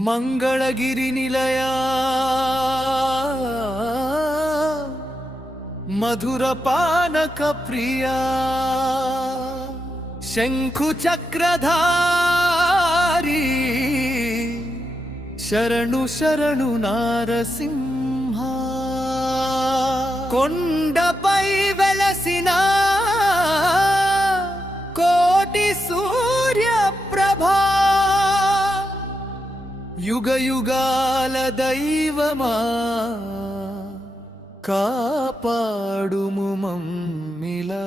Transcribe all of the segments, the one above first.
ಮಂಗಳಗಿರಿ ನಿಲಯ ಮಧುರ ಪಾನಕ ಪ್ರಿಯ ಶಂಖು ಚಕ್ರಧಾರಿ ಶರಣು ಶರಣು ನಾರಸಿಂಹ కొండపై వెలసిన కోటి సూర్య ప్రభా యుగ యుగాల దైవమా కాపాడుము మమ్మిలా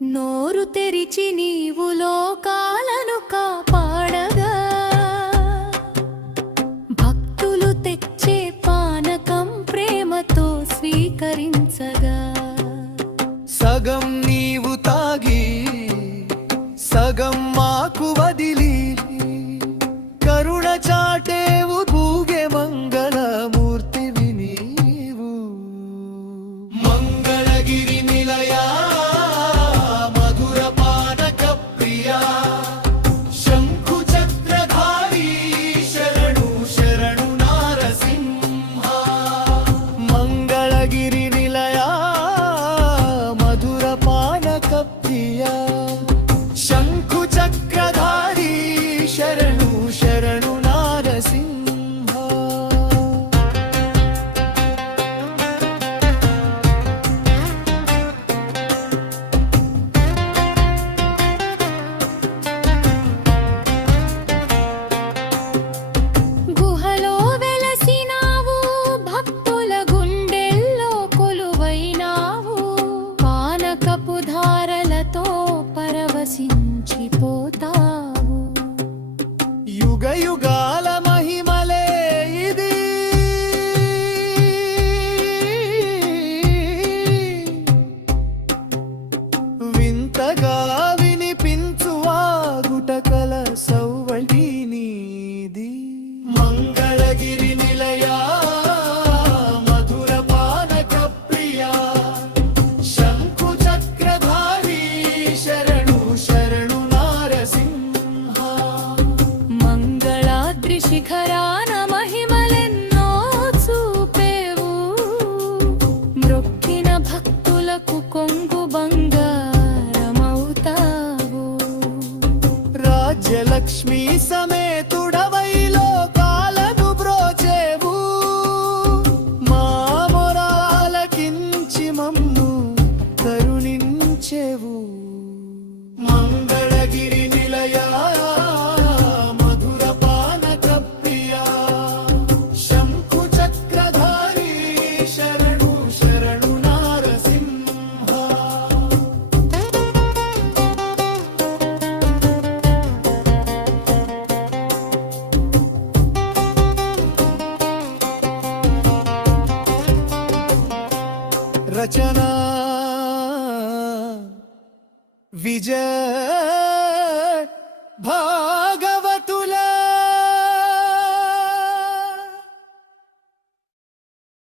నోరు తెరిచి నీవు లోకాలను కాపాడగా భక్తులు తెచ్చే పానకం ప్రేమతో స్వీకరించగా సగం నీవు తాగి సగం మాకు వదిలి కరుణ చాటేవు భూగే మంగళమూర్తివి నీవు మంగళగిరి నిలయ మధుర పానక ప్రియ శంఖు చక్రధారి శరణు శరణు నారసింహ మంగళగిరి నిలయ మధుర పానక ప్రియ శంఖు చక్రధారి శరణు శరణు నారసింహ గుహలో వెలసినావు భక్తుల గుండెల్లో కొలువైనావు పానకపు ధారలతో పరవశించిపోతావు యుగ యుగాల మహిమలే ఇది వింతగా వినిపించు వాగుటకల సౌవళి నీది మంగళగిరి నిలయ మధుర పానక ప్రియ శంఖు చక్రధారి శరణు శరణు నారసింహ మంగళాద్రి శిఖరాన మహిమలెన్నో చూపేవు మ్రొక్కిన భక్తులకు కొంగు బంగారమవుతావు రాజ్యలక్ష్మీ సమేతుడవై లోకాలను బ్రోచేవు మా మొరాలకించి మమ్ము కరుణించేవు మంగళగిరి నిలయ మధుర పానక ప్రియ శంఖు చక్రధారి శరణు శరణు నారసింహ రచన విజయ భా